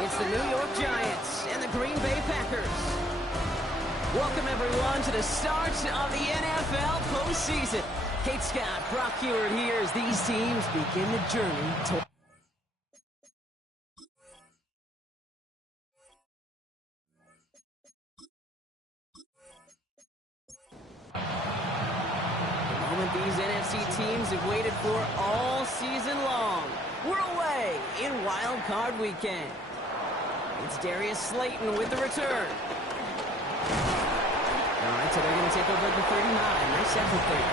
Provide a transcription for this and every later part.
It's the New York Giants and the Green Bay Packers. Welcome, everyone, to the start of the NFL postseason. Kate Scott, Brock Heward here as these teams begin the journey to... The moment these NFC teams have waited for all season long. We're away in Wild Card Weekend. It's Darius Slayton with the return. All right, so they're going to take over at the 39. Nice effort there.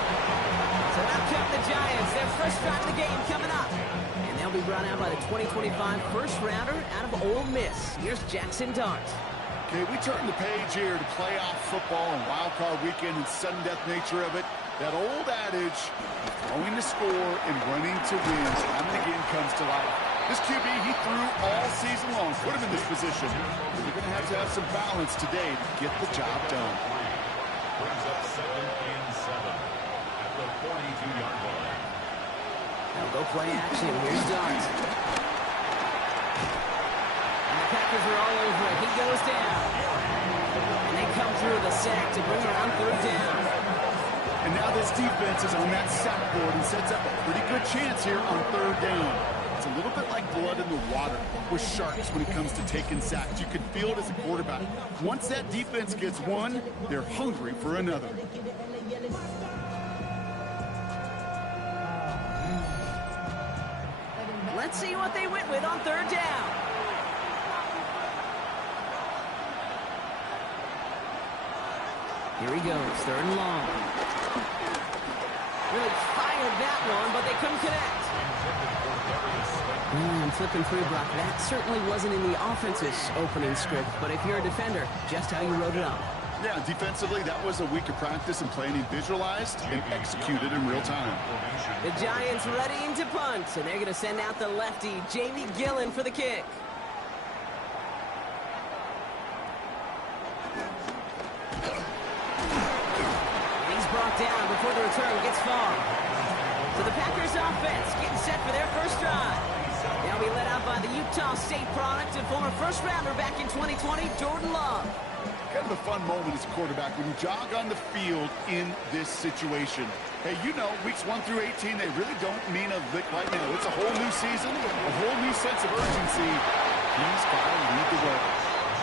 So now come the Giants. Their first drive of the game coming up. And they'll be brought out by the 2025 first-rounder out of Ole Miss. Here's Jackson Dart. Okay, we turn the page here to playoff football and Wild Card Weekend and sudden death nature of it. That old adage, throwing to score and running to win, time and again comes to life. This QB, he threw all season long, put him in this position. You're going to have some balance today to get the job done. Brings up 2nd and 7 at the 42-yard line. Now go play action. Here's Dart. And the Packers are all over it. He goes down. And they come through the sack to bring around 3rd down. And now this defense is on that sack board and sets up a pretty good chance here on 3rd down. It's a little bit like blood in the water with sharks when it comes to taking sacks. You can feel it as a quarterback. Once that defense gets one, they're hungry for another. Let's see what they went with on 3rd down. Here he goes, 3rd and long. Really fired that one, but they couldn't connect. I'm flipping through, Brock. That certainly wasn't in the offense's opening script, but if you're a defender, just how you wrote it up. Yeah, defensively, that was a week of practice and planning visualized and executed in real time. The Giants readying to punt, and they're going to send out the lefty, Jamie Gillen, for the kick. And he's brought down before the return gets far. So the Packers offense getting set for their first drive. They'll be led out by the Utah State product and former first-rounder back in 2020, Jordan Love. Kind of a fun moment as a quarterback when you jog on the field in this situation. Hey, you know, weeks 1 through 18, they really don't mean a lick right now. It's a whole new season, a whole new sense of urgency. He's got to lead the way.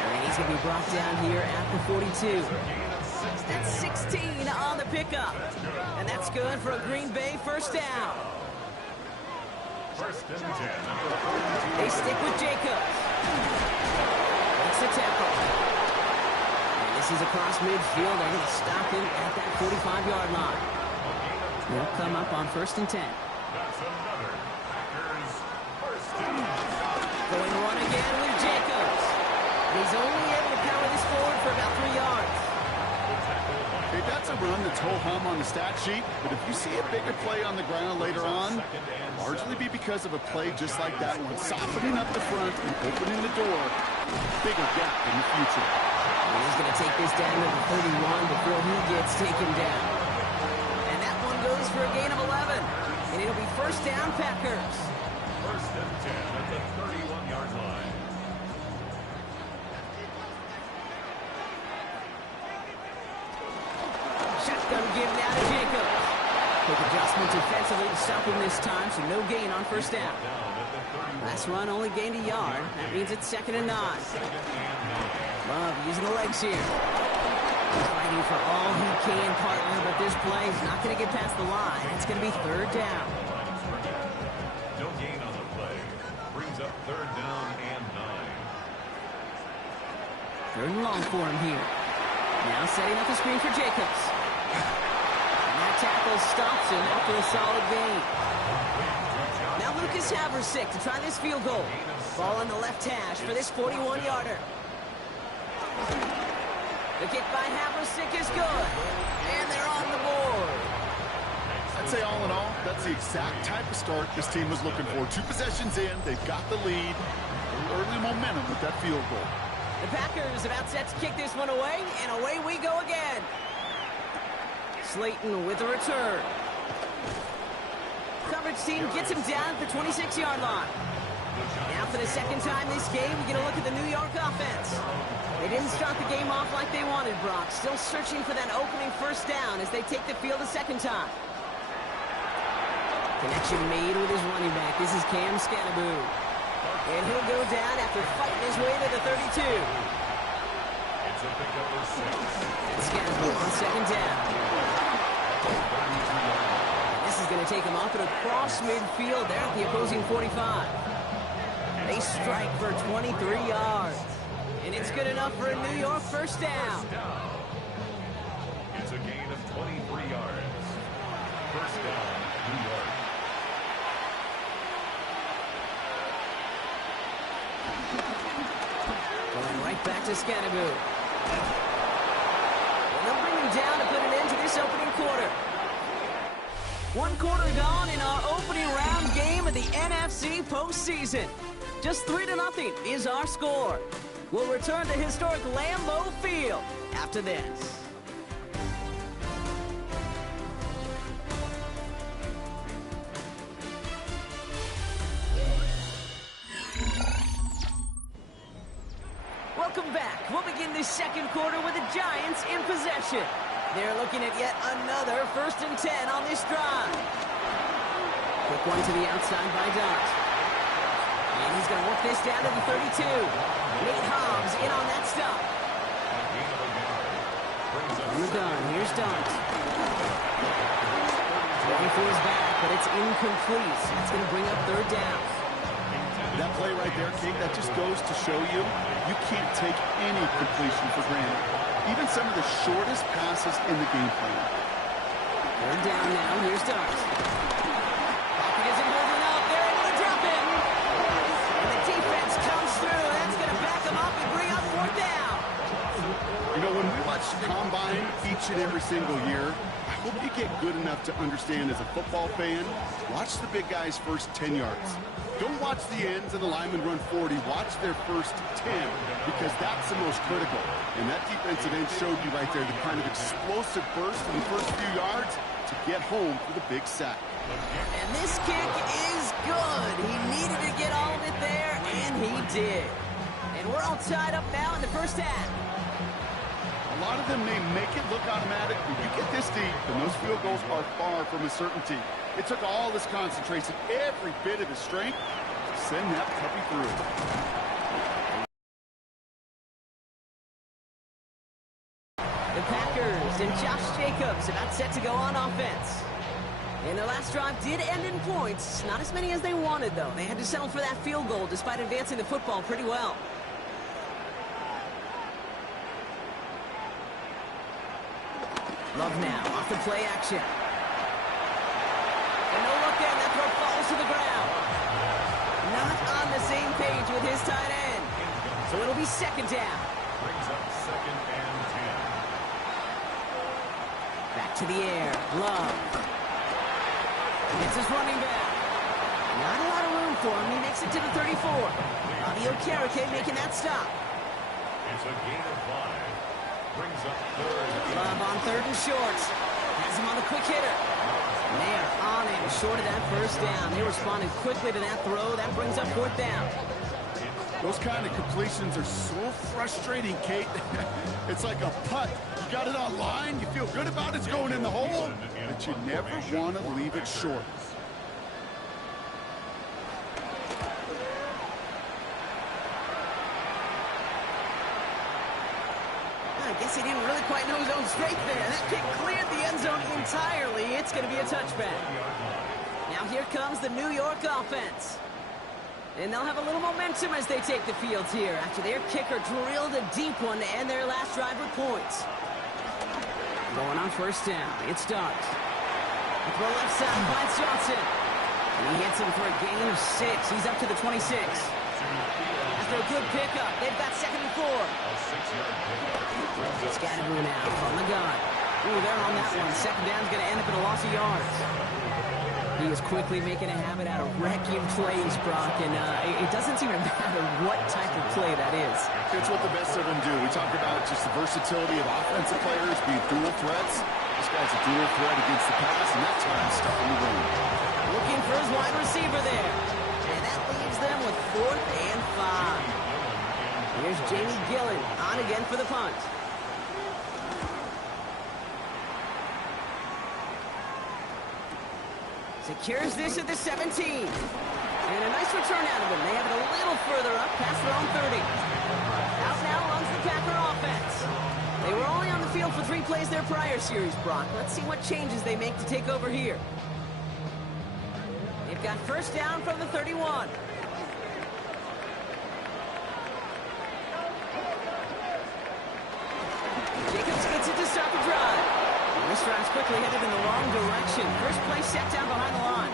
And he's going to be brought down here at the 42. That's 16 on the pickup. And that's good for a Green Bay first down. 1st and 10. They stick with Jacobs. Makes the tackle. And this is across midfield. They're going to stop him at that 45-yard line. They'll come up on 1st and 10. That's another Packers 1st and 10. Going one again with Jacobs. And he's only able to power this forward for about 3 yards. Hey, that's a run that's ho-hum on the stat sheet, but if you see a bigger play on the ground later on, largely be because of a play just like that one, softening up the front and opening the door, bigger gap in the future. And he's going to take this down to the 31 before he gets taken down. And that one goes for a gain of 11, and it'll be first down Packers. 1st and 10 at the 31-yard line. Shotgun give now to Jacobs. Quick adjustment defensively to stop him this time, so no gain on first down. Last run only gained a yard. That means it's 2nd and 9. Love using the legs here. He's fighting for all he can, partner, but this play is not going to get past the line. It's going to be 3rd down. No gain on the play. Brings up 3rd down and 9. 3rd and long for him here. Now setting up the screen for Jacobs. And that tackle stops him after a solid gain. Now Lucas Haversick to try this field goal. Ball on the left hash for this 41-yarder. The kick by Haversick is good. And they're on the board. I'd say all in all, that's the exact type of start this team was looking for. 2 possessions in, they've got the lead. Early momentum with that field goal. The Packers about set to kick this one away, and away we go again. Slayton with a return. Coverage team gets him down at the 26-yard line. Now for the second time this game, we get a look at the New York offense. They didn't start the game off like they wanted, Brock. Still searching for that opening first down as they take the field a second time. Connection made with his running back. This is Cam Scannaboo. And he'll go down after fighting his way to the 32. It's a pickup for 6. And Scannaboo on second down. This is going to take him up and across midfield there at the opposing 45. They strike for 23 yards. And it's good enough for a New York first down. It's a gain of 23 yards. First down, New York. Going right back to Scannaboo. And they'll bring him down to put an end to this opening quarter. One quarter gone in our opening round game of the NFC postseason. Just 3-0 is our score. We'll return to historic Lambeau Field after this. Welcome back. We'll begin this second quarter with the Giants in possession. They're looking at yet another 1st and 10 on this drive. Quick one to the outside by Dot. And he's going to work this down to the 32. Nate Hobbs in on that stop. On the gun, here's Dot. 24 is back, but it's incomplete. It's going to bring up 3rd down. That play right there, King, that just goes to show you, you can't take any completion for granted. Even some of the shortest passes in the game plan. 3rd down now, here's Dot. Pocket isn't holding up, they're able to drop him. And the defense comes through, that's going to back him up and bring up 4th down. You know, when we watch Combine each and every single year, I hope you get good enough to understand as a football fan, watch the big guys' first 10 yards. Don't watch the ends and the linemen run 40. Watch their first 10 because that's the most critical. And that defensive end showed you right there the kind of explosive burst in the first few yards to get home for the big sack. And this kick is good. He needed to get all of it there, and he did. And we're all tied up now in the first half. A lot of them may make it look automatic, but you get this deep, and those field goals are far from a certainty. It took all his concentration, every bit of his strength, to send that puppy through. The Packers and Josh Jacobs about set to go on offense. And their last drive did end in points. Not as many as they wanted, though. They had to settle for that field goal despite advancing the football pretty well. Love now, off the play action. And no look in, that throw falls to the ground. Not on the same page with his tight end. So it'll be 2nd down. Brings up 2nd and 10. Back to the air, Love. It's his running back. Not a lot of room for him, he makes it to the 34. Bobby Okereke making that stop. It's a gain of 5. Brings up 3rd. Love on 3rd and short. Has him on the quick hitter. And they are on him short of that first down. They responded quickly to that throw. That brings up 4th down. Those kind of completions are so frustrating, Kate. It's like a putt. You got it on line, you feel good about it, it's going in the hole, but you never want to leave it short. I guess he didn't really quite know his own strength there. That kick cleared the end zone entirely. It's going to be a touchback. Now here comes the New York offense. And they'll have a little momentum as they take the field here after their kicker drilled a deep one to end their last drive with points. Going on 1st down, it's Dart. Throw left side finds Johnson. And he hits him for a gain of 6. He's up to the 26. After a good pickup, they've got 2nd and 4. Scannaboo now from the gun. Ooh, they're on that one. 2nd down's going to end up in a loss of yards. He is quickly making a habit out of wrecking plays, Brock, and it doesn't seem to matter what type of play that is. It's what the best of them do. We talk about just the versatility of offensive players being dual threats. This guy's a dual threat against the pass, and that time stuff in the run. Looking for his wide receiver there. And that leaves them with 4th and 5. Here's Jamie Gillen on again for the punt. Secures this at the 17. And a nice return out of them. They have it a little further up past their own 30. Out now runs the Packer offense. They were only on the field for 3 plays their prior series, Brock. Let's see what changes they make to take over here. They've got first down from the 31. Jacobs gets it to start the drive. This drive's quickly headed in the wrong direction. First play set down behind the line.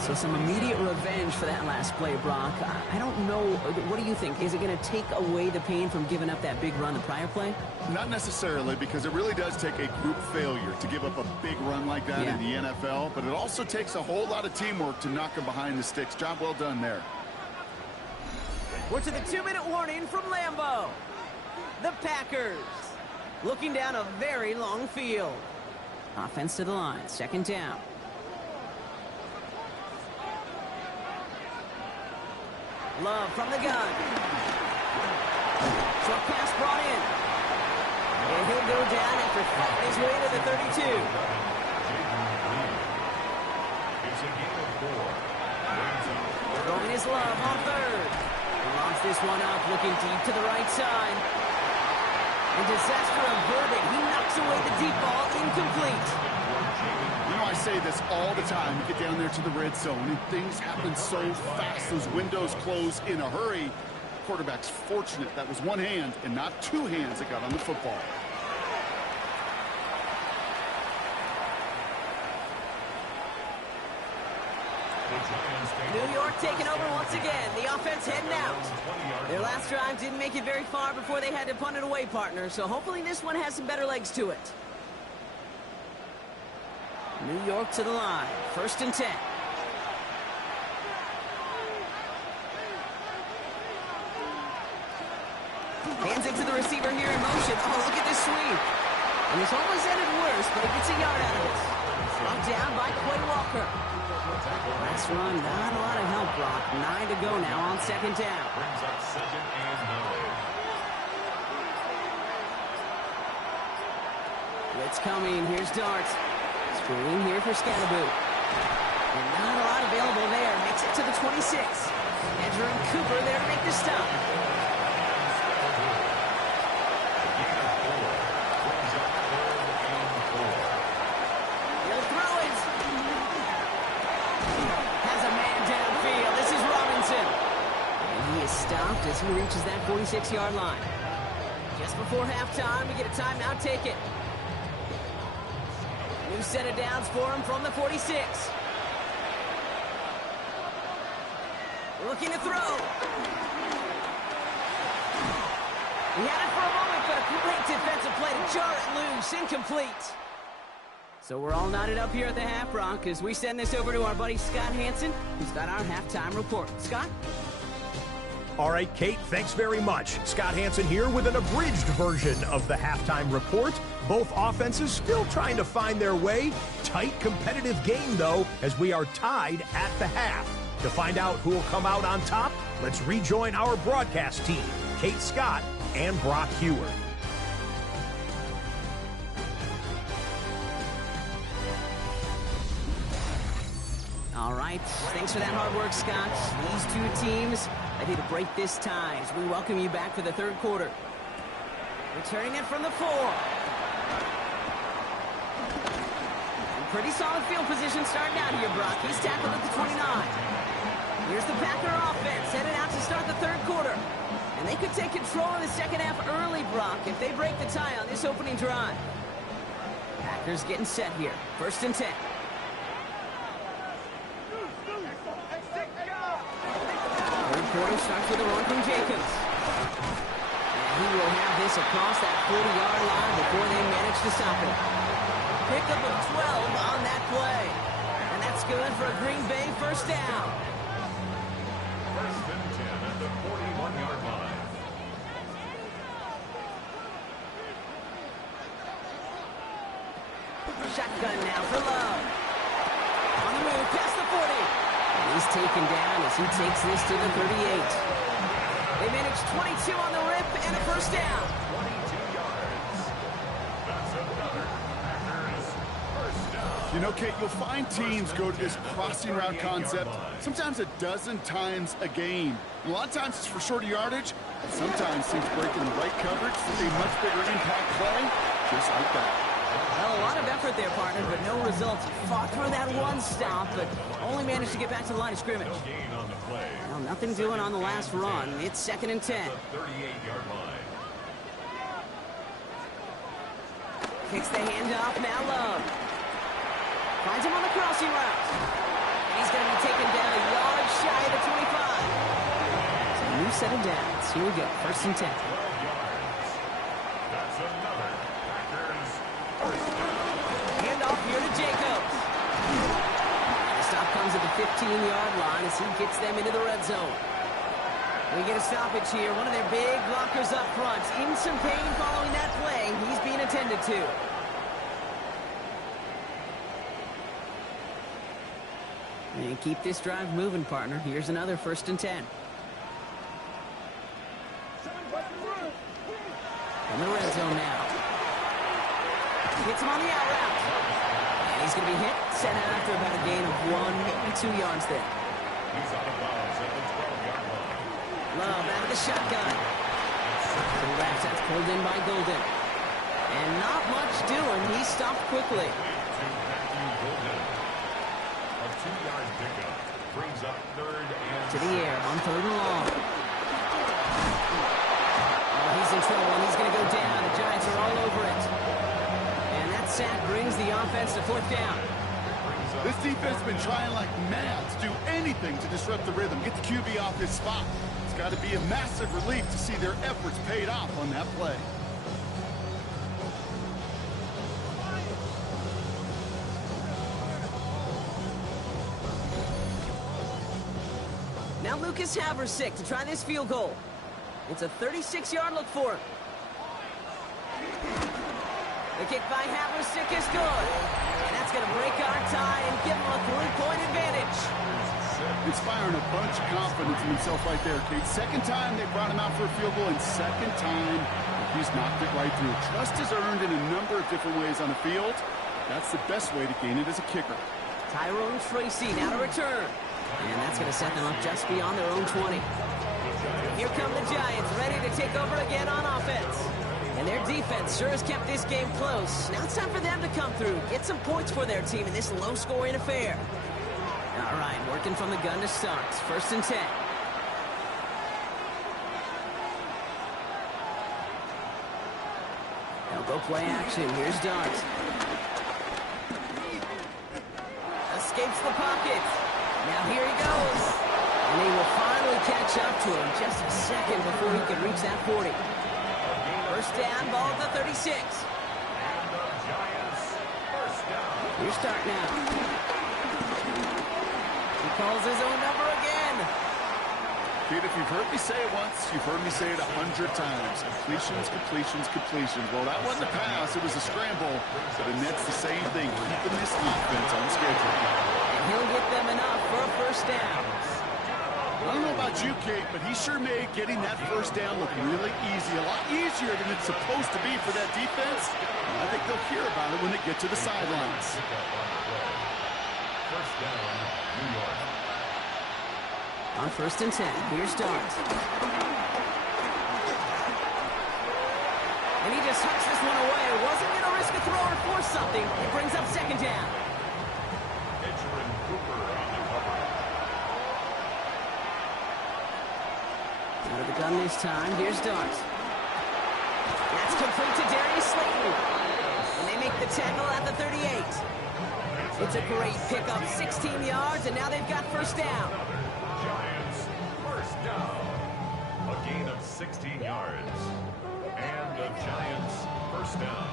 So some immediate revenge for that last play, Brock. I don't know. What do you think? Is it going to take away the pain from giving up that big run the prior play? Not necessarily, because it really does take a group failure to give up a big run like that in the NFL. But it also takes a whole lot of teamwork to knock them behind the sticks. Job well done there. We're to the 2-minute warning from Lambeau. The Packers looking down a very long field. Offense to the line. Second down. Love from the gun. Short pass brought in. And he'll go down after fighting his way to the 32. Throwing his Love on third. He launches this one up, looking deep to the right side. And disaster averted. He knocks away the deep ball, incomplete. You know, I say this all the time. You get down there to the red zone, and things happen so fast. Those windows close in a hurry. Quarterback's fortunate that was one hand and not 2 hands that got on the football. New York taking over once again. The offense heading out. Their last drive didn't make it very far before they had to punt it away, partner. So hopefully this one has some better legs to it. New York to the line. First and 10. Hands it to the receiver here in motion. Oh, look at this sweep. And this almost ended worse, but he gets a yard out of it. Brought down by Quay Walker. Last run, not a lot of help, Brock. 9 to go now on second down. Brings up 2nd and 9. Blitz coming. Here's Dart. Screen here for Scatterboo. And not a lot available there. Makes it to the 26. Andrew and Cooper there to make the stop. He'll throw it. Has a man downfield. This is Robinson. And he is stopped as he reaches that 46-yard line. Just before halftime, we get a timeout. Take it. New set of downs for him from the 46. Looking to throw. He had it for a moment, but a great defensive play to jar it loose. Incomplete. So we're all knotted up here at the half, Brock, as we send this over to our buddy Scott Hansen, who's got our halftime report. Scott? All right, Kate, thanks very much. Scott Hansen here with an abridged version of the halftime report. Both offenses still trying to find their way. Tight, competitive game, though, as we are tied at the half. To find out who will come out on top, let's rejoin our broadcast team, Kate Scott and Brock Hewer. All right, thanks for that hard work, Scott. These two teams ready to break this tie as we welcome you back for the third quarter. Returning it from the 4. Pretty solid field position starting out here, Brock. He's tackled at the 29. Here's the Packer offense headed out to start the third quarter. And they could take control of the second half early, Brock, if they break the tie on this opening drive. Packers getting set here. First and 10. Third quarter starts with a run from Jacobs. And he will have this across that 40-yard line before they manage to stop it. Pickup of 12 on that play. And that's good for a Green Bay first down. First and 10 at the 41-yard line. Shotgun now for Love. On the move, past the 40. He He's taken down as he takes this to the 38. They managed 22 on the rip and a first down. 22 yards. That's another Packers first down. You know, Kate, you'll find teams go to this crossing route concept sometimes a dozen times a game. And a lot of times it's for shorter yardage, but sometimes teams break in the right coverage for a much bigger impact play, just like that. Well, a lot of effort there, partner, but no results. Fought through that one stop, but only managed to get back to the line of scrimmage. No gain on the play. Well, nothing doing on the last run. It's 2nd and 10. The 38-yard line. Kicks the handoff, now Love. Finds him on the crossing route. He's going to be taken down a yard shy of the 25. So a new set of downs. Here we go, 1st and 10. 12 yards. That's another Packers first down. Handoff here to Jacobs. The stop comes at the 15-yard line as he gets them into the red zone. We get a stoppage here. One of their big blockers up front. In some pain following that play. He's being attended to. And keep this drive moving, partner. Here's another 1st and 10. In the red zone now. Hits him on the out route. And he's going to be hit, sent out after about a gain of 1, maybe 2 yards there. He's out of bounds at the 12-yard line. Love out of the shotgun. To the left, that's pulled in by Golden. And not much doing. He stopped quickly. To Matthew Golden. A 2-yard pickup brings up 3rd and To the air on 3rd and long. Oh, he's in trouble, and he's going to go down. The Giants are all over it. And that sack brings the offense to 4th down. This defense has been trying like mad to do anything to disrupt the rhythm, get the QB off his spot. It's got to be a massive relief to see their efforts paid off on that play. Now Lucas Haversick to try this field goal. It's a 36-yard look for him. The kick by Haversick is good. And that's going to break our tie and give him a 3-point advantage. Inspiring a bunch of confidence in himself right there, Kate. 2nd time they brought him out for a field goal, and 2nd time he's knocked it right through. Trust is earned in a number of different ways on the field. That's the best way to gain it as a kicker. Tyrone Tracy now to return. And that's going to set them up just beyond their own 20. Here come the Giants, ready to take over again on offense. And their defense sure has kept this game close. Now it's time for them to come through, get some points for their team in this low-scoring affair. All right, working from the gun to start. 1st and 10. They'll go play action. Here's Dart. Escapes the pocket. Now here he goes. And they will finally catch up to him just a second before he can reach that 40. 1st down, ball at the 36. And the Giants first down. Here's Dart now. He calls his own number again. Kate, if you've heard me say it once, you've heard me say it 100 times. Completions, completions, completions. Well, that wasn't a pass. It was a scramble. But the Nets the same thing, keeping this offense on schedule. And he'll get them enough for a 1st down. I don't know about you, Kate, but he sure made getting that 1st down look really easy. A lot easier than it's supposed to be for that defense. And I think they'll hear about it when they get to the sidelines. First down, New York. On 1st and 10, here's Dart. And he just hucks this one away. Wasn't going to risk a throw or force something. It brings up 2nd down. Pitcher and Cooper on the cover. Out of the gun this time, here's Dart. That's complete to Darius Slayton. And they make the tackle at the 38. It's a great pickup, 16 yards, and now they've got 1st down. Giants first down. A gain of 16 yards. And the Giants first down.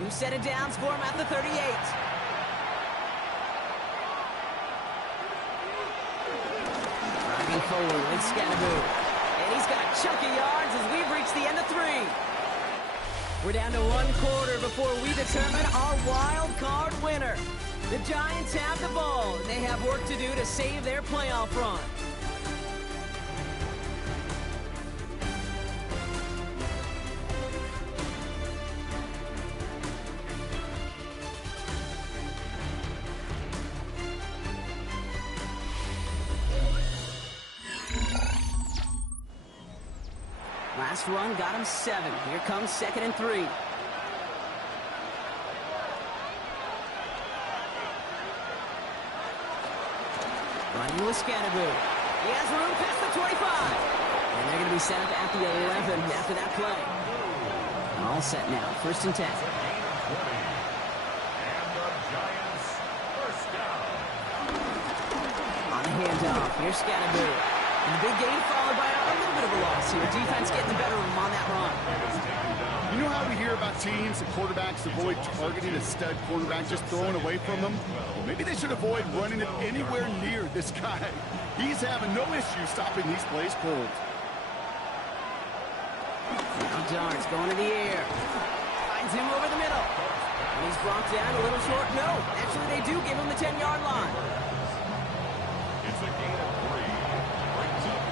New set of downs for him at the 38. Driving forward with Scatteroo. And he's got a chunk of yards as we've reached the end of 3. We're down to one quarter before we determine our wild card winner. The Giants have the ball, and they have work to do to save their playoff run. Last run got him 7. Here comes 2nd and 3. Running with Scatterboo. He has room past the 25. And they're going to be set up at the 11 after that play. All set now. 1st and 10. On the handoff. Here's Scatterboo. And the big gain followed by a little bit of a loss here. Defense getting the better of him on that run. You know how we hear about teams and quarterbacks avoid targeting a stud quarterback, just throwing away from them? Well, maybe they should avoid running it anywhere near this guy. He's having no issue stopping these plays cold. Now Dart's going to the air. Finds him over the middle. And he's brought down a little short. No, actually they do give him the 10-yard line. It's a gain of 3. Brings up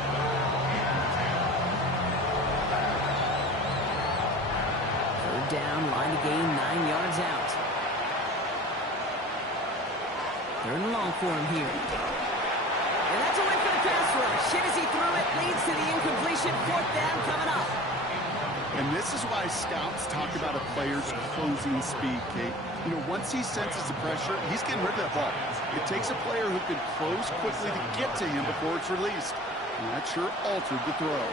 3rd down, line to gain 9 yards out. 3rd and long for him here. And that's a win for the pass rush. Hit as he threw it, leads to the incompletion. 4th down coming up. And this is why scouts talk about a player's closing speed, Kate. You know, once he senses the pressure, he's getting rid of that ball. It takes a player who can close quickly to get to him before it's released. And that sure altered the throw.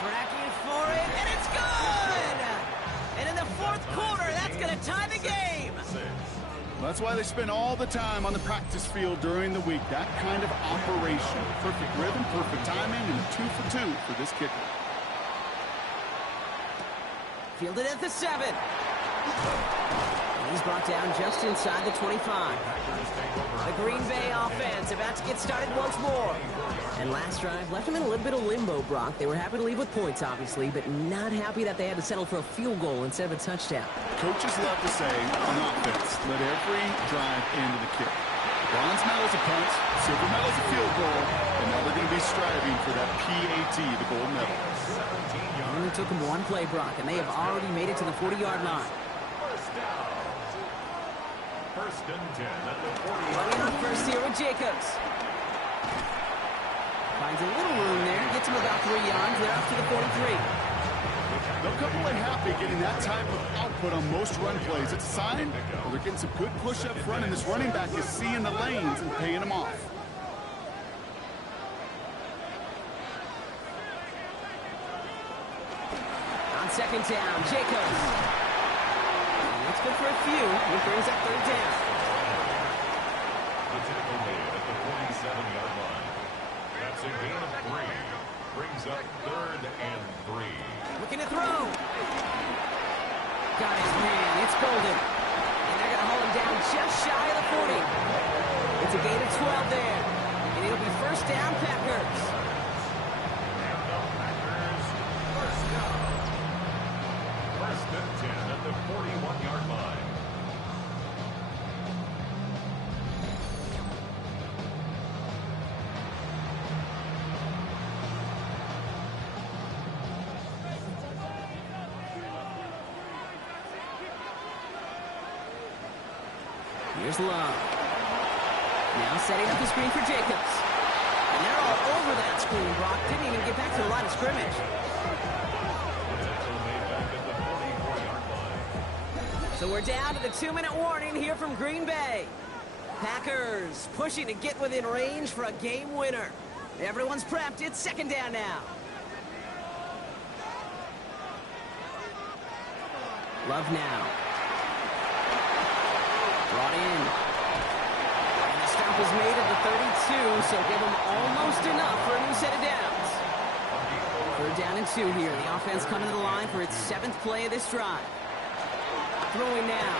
Tracking for it, and it's good! And in the 4th quarter, that's going to tie the game. Well, that's why they spend all the time on the practice field during the week. That kind of operation. Perfect rhythm, perfect timing, and 2 for 2 for this kicker. Fielded at the 7. And he's brought down just inside the 25. The Green Bay offense about to get started once more. And last drive left them in a little bit of limbo, Brock. They were happy to leave with points, obviously, but not happy that they had to settle for a field goal instead of a touchdown. Coaches love to say, on offense, let every drive end in a kick. Bronze medal's a punt, silver medal's a field goal, and now they're going to be striving for that PAT, the gold medal. It only took them one play, Brock, and they have already made it to the 40-yard line. 1st and 10 at the 40. Running on first here with Jacobs. Finds a little room there, gets him about 3 yards. They're up to the 43. They'll come away happy getting that type of output on most run plays. It's a sign well, they're getting some good push up front, and this running back is seeing the lanes and paying them off. On 2nd down, Jacobs. And that's good for a few. It brings up 3rd down. The tackle made at the 47-yard line. That's a gain of 3. Brings up 3rd and 3. Looking to throw. Got his man. It's Golden. And they're going to hold him down just shy of the 40. It's a gain of 12 there. And it'll be 1st down, Packers. And the Packers, 1st down. 1st and 10 at the 41-yard line. Here's Love. Now setting up the screen for Jacobs. And they're all over that screen, Brock. Didn't even get back to the line of scrimmage. So we're down to the 2-minute warning here from Green Bay. Packers pushing to get within range for a game winner. Everyone's prepped. It's 2nd down now. Love now. Brought in. And the stop is made at the 32, so give them almost enough for a new set of downs. 3rd down and 2 here. The offense coming to the line for its 7th play of this drive. Throwing now.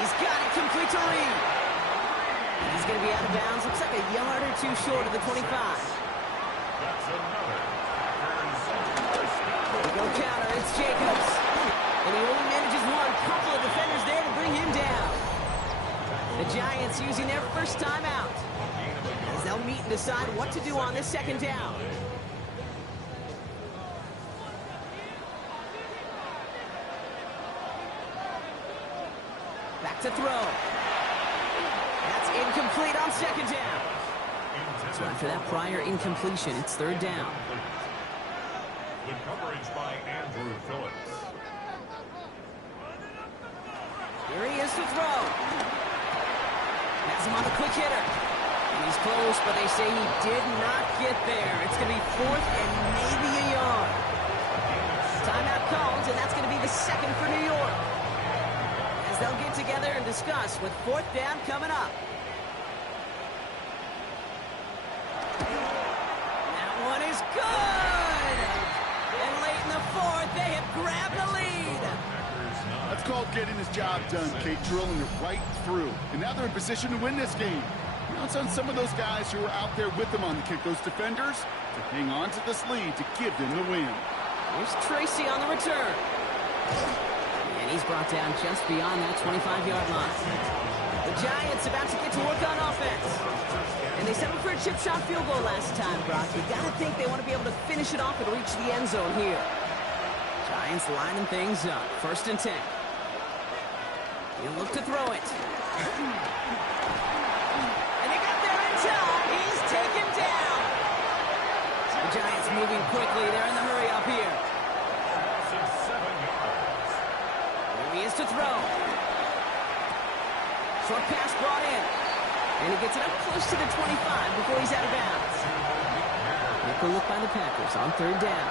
He's got it complete to Reed. And he's going to be out of bounds. Looks like a yard or 2 short of the 25. That's another. We go counter. It's Jacobs. And he only manages one. Couple of defenders there to bring him down. The Giants using their first time out, as they'll meet and decide what to do on this second down. Back to throw. That's incomplete on second down. So after that prior incompletion, it's third down. Good coverage by Andrew Phillips. Here he is to throw. Has him on the quick hitter. And he's close, but they say he did not get there. It's going to be fourth and maybe a yard. Timeout calls, and that's going to be the second for New York, as they'll get together and discuss with fourth down coming up. That one is good! And late in the fourth, they have grabbed the lead. That's called getting his job done, Kate, drilling it right through. And now they're in position to win this game. Now it's on some of those guys who are out there with them on the kick, those defenders, to hang on to this lead to give them the win. Here's Tracy on the return. And he's brought down just beyond that 25-yard line. The Giants about to get to work on offense. And they settled for a chip shot field goal last time, Brock. You got to think they want to be able to finish it off and reach the end zone here. Giants lining things up. First and 10. He'll look to throw it. And they got there in time. He's taken down. The Giants moving quickly. They're in the hurry up here. Here he is to throw. Short pass brought in. And he gets it up close to the 25 before he's out of bounds. Nickel look by the Packers on third down.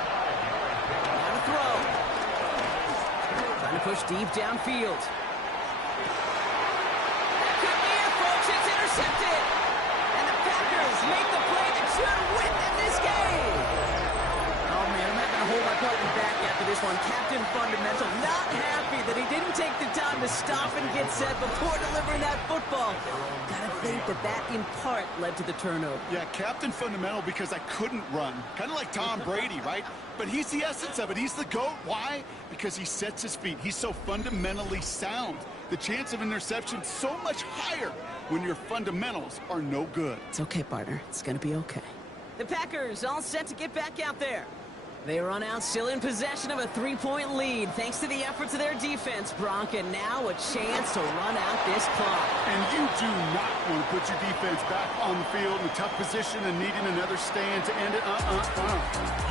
Now to throw. Trying to push deep downfield. That could be it, folks. It's intercepted. And the Packers make the play that should win them this game. Oh, man, I'm not going to hold my partner back after this one. Captain Fundamental not happy that he didn't take the time to stop and get set before delivering that football. Gotta think that that, in part, led to the turnover. Yeah, Captain Fundamental because I couldn't run. Kind of like Tom Brady, right? But he's the essence of it. He's the GOAT. Why? Because he sets his feet. He's so fundamentally sound. The chance of interception so much higher when your fundamentals are no good. It's okay, partner. It's going to be okay. The Packers all set to get back out there. They run out still in possession of a 3-point lead thanks to the efforts of their defense, Bronk, and now a chance to run out this clock. And you do not want to put your defense back on the field in a tough position and needing another stand to end it.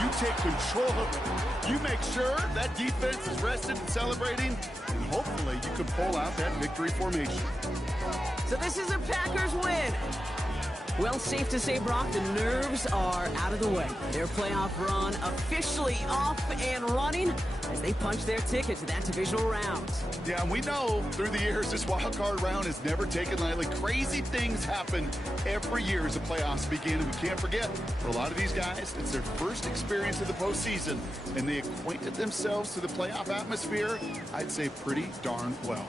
You take control of it. You make sure that defense is rested and celebrating, and hopefully you can pull out that victory formation. So this is a Packers win. Well, safe to say, Brock, the nerves are out of the way. Their playoff run officially off and running as they punch their ticket to that divisional round. Yeah, and we know through the years this wild card round is never taken lightly. Crazy things happen every year as the playoffs begin, and we can't forget, for a lot of these guys, it's their first experience of the postseason, and they acquainted themselves to the playoff atmosphere, I'd say pretty darn well.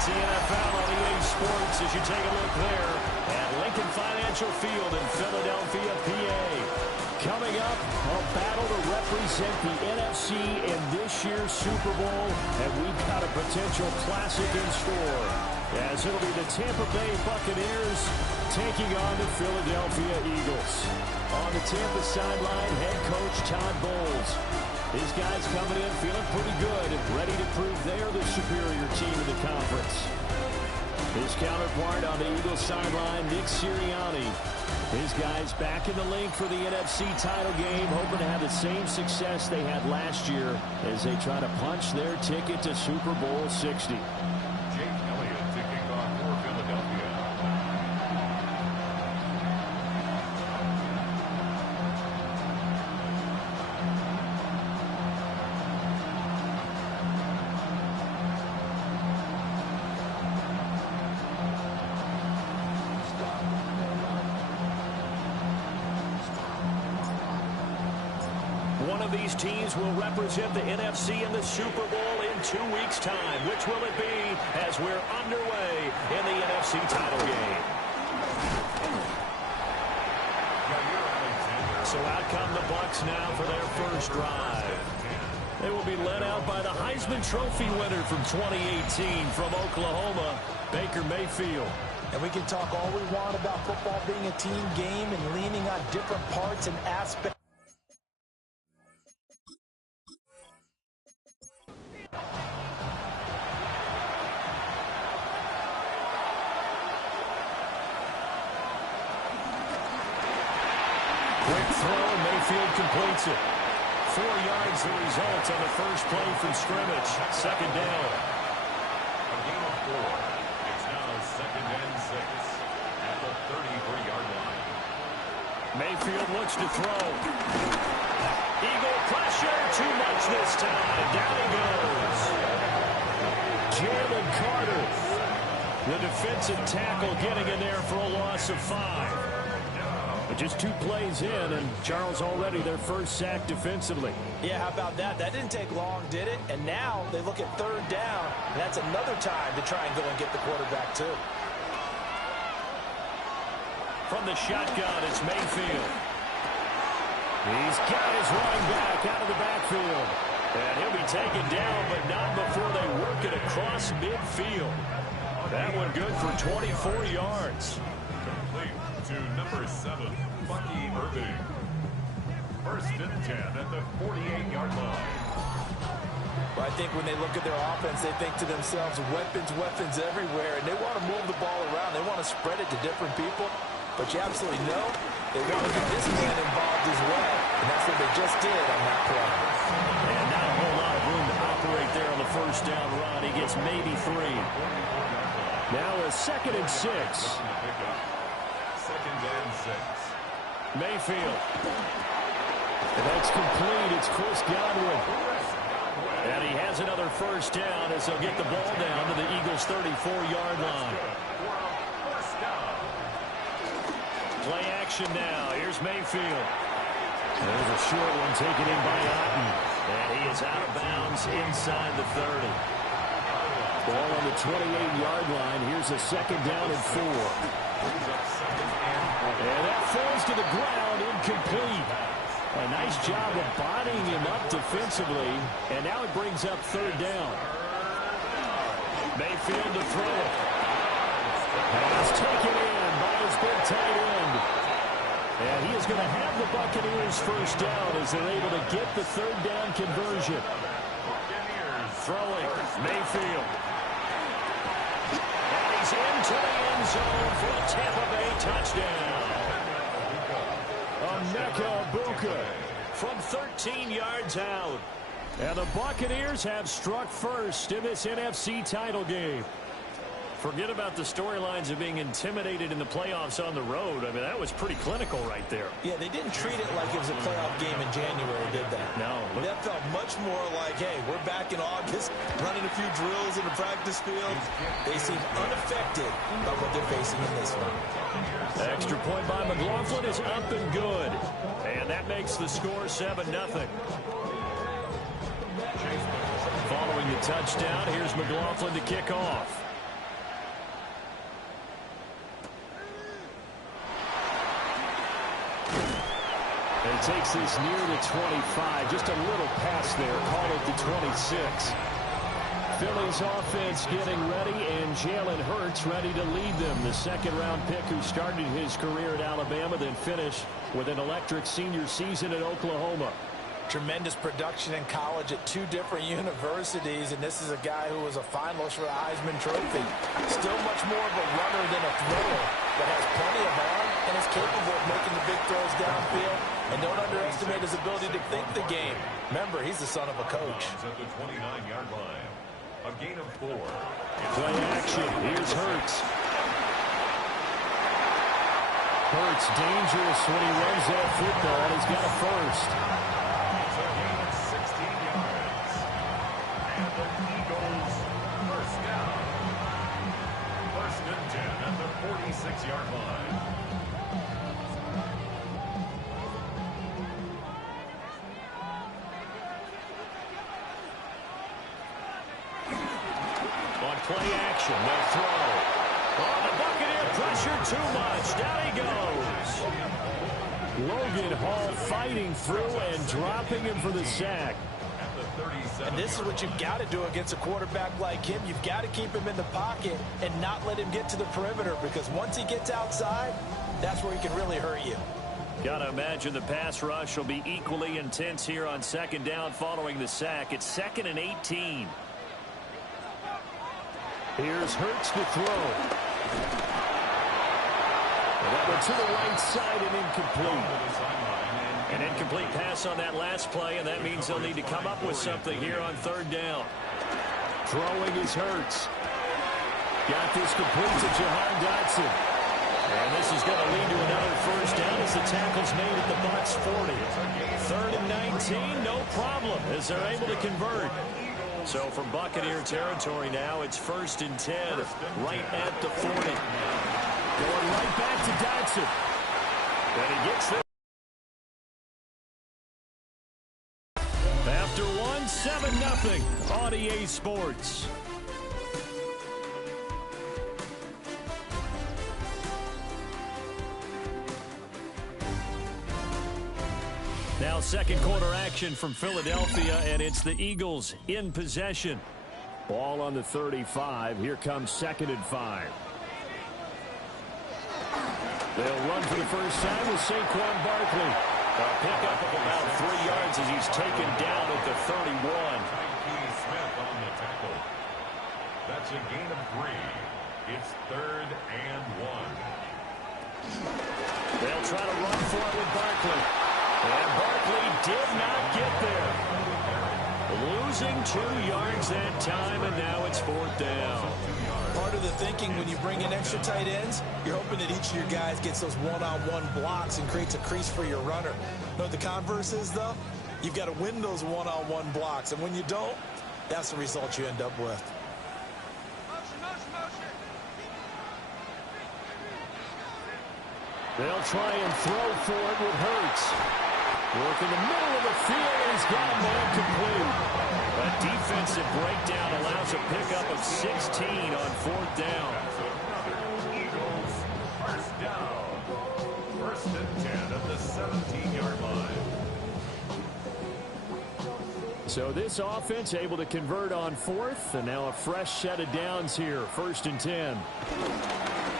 It's the NFL on EA Sports as you take a look there at Lincoln Financial Field in Philadelphia, PA. Coming up, a battle to represent the NFC in this year's Super Bowl, and we've got a potential classic in store, as it'll be the Tampa Bay Buccaneers taking on the Philadelphia Eagles. On the Tampa sideline, head coach Todd Bowles. These guys coming in feeling pretty good and ready to prove they're the superior team in the conference. His counterpart on the Eagles sideline, Nick Sirianni. His guys back in the link for the NFC title game, hoping to have the same success they had last year as they try to punch their ticket to Super Bowl 60. One of these teams will represent the NFC in the Super Bowl in 2 weeks' time. Which will it be as we're underway in the NFC title game? So out come the Bucs now for their first drive. They will be led out by the Heisman Trophy winner from 2018 from Oklahoma, Baker Mayfield. And we can talk all we want about football being a team game and leaning on different parts and aspects. Quick throw, and Mayfield completes it. 4 yards the result on the first play from scrimmage. Second down. A gain of 4. It's now 2nd and 6 at the 33-yard line. Mayfield looks to throw. Eagle pressure, too much this time. Down he goes. Jalen Carter, the defensive tackle, getting in there for a loss of 5. But just 2 plays in, and Charles already their first sack defensively. Yeah, how about that? That didn't take long, did it? And now they look at 3rd down, and that's another time to try and go and get the quarterback, too. From the shotgun, it's Mayfield. He's got his running back out of the backfield. And he'll be taken down, but not before they work it across midfield. That one good for 24 yards. Complete to number 7, Bucky Irving. 1st and 10 at the 48-yard line. Well, I think when they look at their offense, they think to themselves, weapons everywhere, and they want to move the ball around. They want to spread it to different people, but you absolutely know they want to get this man involved as well, and that's what they just did on that play. And not a whole lot of room to operate there on the first down run. He gets maybe 3. Now a 2nd and 6. 2nd and 6. Mayfield. And that's complete. It's Chris Godwin. And he has another first down as they'll get the ball down to the Eagles' 34-yard line. Play action now. Here's Mayfield. There's a short one taken in by Otten. And he is out of bounds inside the 30. Ball on the 28-yard line. Here's a 2nd down and 4. And that falls to the ground, incomplete. A nice job of bodying him up defensively. And now it brings up 3rd down. Mayfield to throw it. Pass taken in by his big tight end. And he is going to have the Buccaneers first down as they're able to get the 3rd down conversion. Throwing, Mayfield. And he's into the end zone for a Tampa Bay touchdown. Emeka Egbuka from 13 yards out. And the Buccaneers have struck first in this NFC title game. Forget about the storylines of being intimidated in the playoffs on the road. I mean, that was pretty clinical right there. Yeah, they didn't treat it like it was a playoff game in January, did they? No. That felt much more like, hey, we're back in August, running a few drills in the practice field. They seem unaffected by what they're facing in this one. Extra point by McLaughlin is up and good. And that makes the score 7-0. Following the touchdown, here's McLaughlin to kick off. And he takes this near the 25. Just a little pass there. Call it the 26. Philly's offense getting ready, and Jalen Hurts ready to lead them. The second-round pick who started his career at Alabama, then finished with an electric senior season at Oklahoma. Tremendous production in college at 2 different universities, and this is a guy who was a finalist for the Heisman Trophy. Still much more of a runner than a thrower, but has plenty of arm and is capable of making the big throws downfield. And don't underestimate his ability to think the game. Remember, he's the son of a coach. At the 29-yard line. A gain of 4. Play action. Here's Hurts. Hurts dangerous when he runs that football. He's got a first. It's a gain of 16 yards. And the Eagles first down. First and 10 at the 46-yard line. Play action, they'll throw. Oh, the Buccaneer pressure too much. Down he goes. Logan Hall fighting through and dropping him for the sack. And this is what you've got to do against a quarterback like him. You've got to keep him in the pocket and not let him get to the perimeter, because once he gets outside, that's where he can really hurt you. Got to imagine the pass rush will be equally intense here on second down following the sack. It's 2nd and 18. Here's Hurts to throw. That one to the right side and incomplete. An incomplete pass on that last play, and that means they'll need to come up with something here on third down. Throwing is Hurts. Got this complete to Jahan Dotson. And this is going to lead to another first down as the tackle's made at the Bucs 40. 3rd and 19, no problem, as they're able to convert. So from Buccaneer territory now, it's 1st and 10, right at the 40. Going right back to Dotson. And he gets there. After one, 7-0 on EA Sports. Now second quarter action from Philadelphia, and it's the Eagles in possession. Ball on the 35. Here comes 2nd and 5. They'll run for the first time with Saquon Barkley. A pickup of about 3 yards as he's taken down at the 31. Smith on the tackle. That's a gain of 3. It's 3rd and 1. They'll try to run for it with Barkley. And Barkley did not get there. Losing 2 yards that time, and now it's 4th down. Part of the thinking when you bring in extra tight ends, you're hoping that each of your guys gets those one-on-one blocks and creates a crease for your runner. Know what the converse is, though? You've got to win those one-on-one blocks, and when you don't, that's the result you end up with. They'll try and throw for it with Hurts. Work in the middle of the field, and he's got him complete. A defensive breakdown allows a pickup of 16 on 4th down. Eagles first down. 1st and 10 at the 17-yard line. So this offense able to convert on 4th, and now a fresh set of downs here. 1st and 10.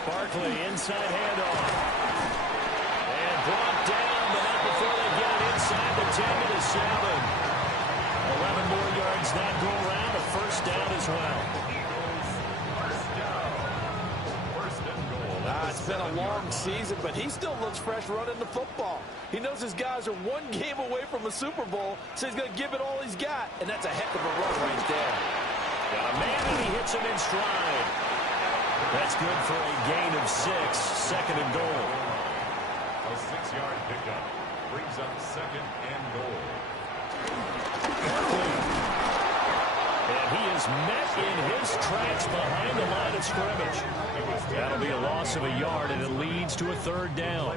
Barkley inside handoff. And brought down, but not before they get it inside the 10 to the 7. 11 more yards that go around, a first down as well. First and goal. It's been a long season, but he still looks fresh running the football. He knows his guys are one game away from a Super Bowl, so he's going to give it all he's got, and that's a heck of a run right there. Got a man, and he hits him in stride. That's good for a gain of 6, 2nd and goal. A 6-yard pickup brings up 2nd and goal. And he is met in his tracks behind the line of scrimmage. That'll be a loss of a yard, and it leads to a 3rd down.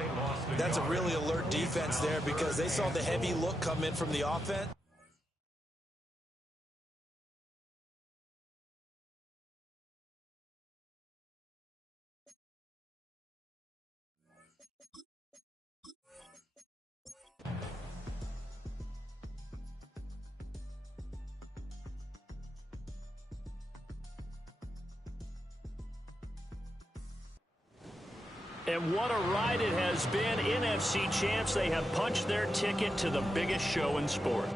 That's a really alert defense there because they saw the heavy look come in from the offense. And what a ride it has been. NFC champs, they have punched their ticket to the biggest show in sport.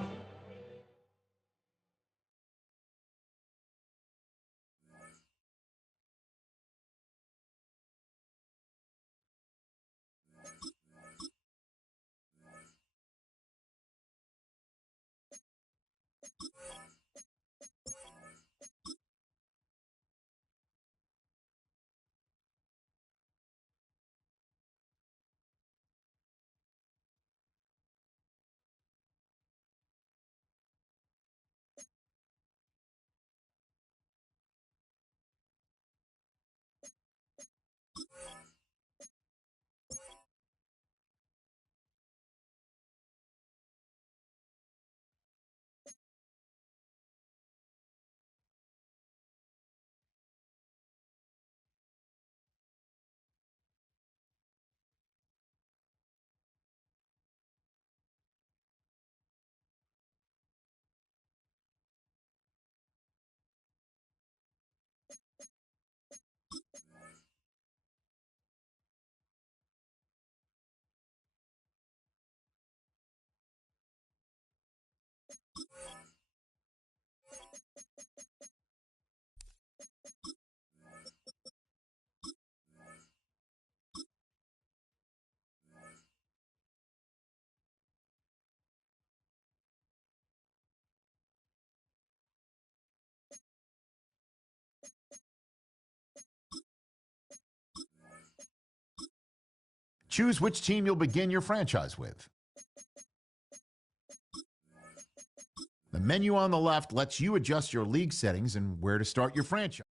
Choose which team you'll begin your franchise with. The menu on the left lets you adjust your league settings and where to start your franchise.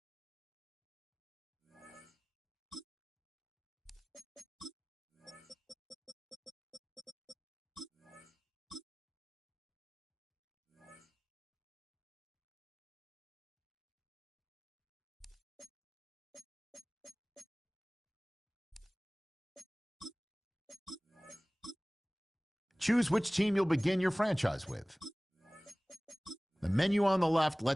Choose which team you'll begin your franchise with. The menu on the left lets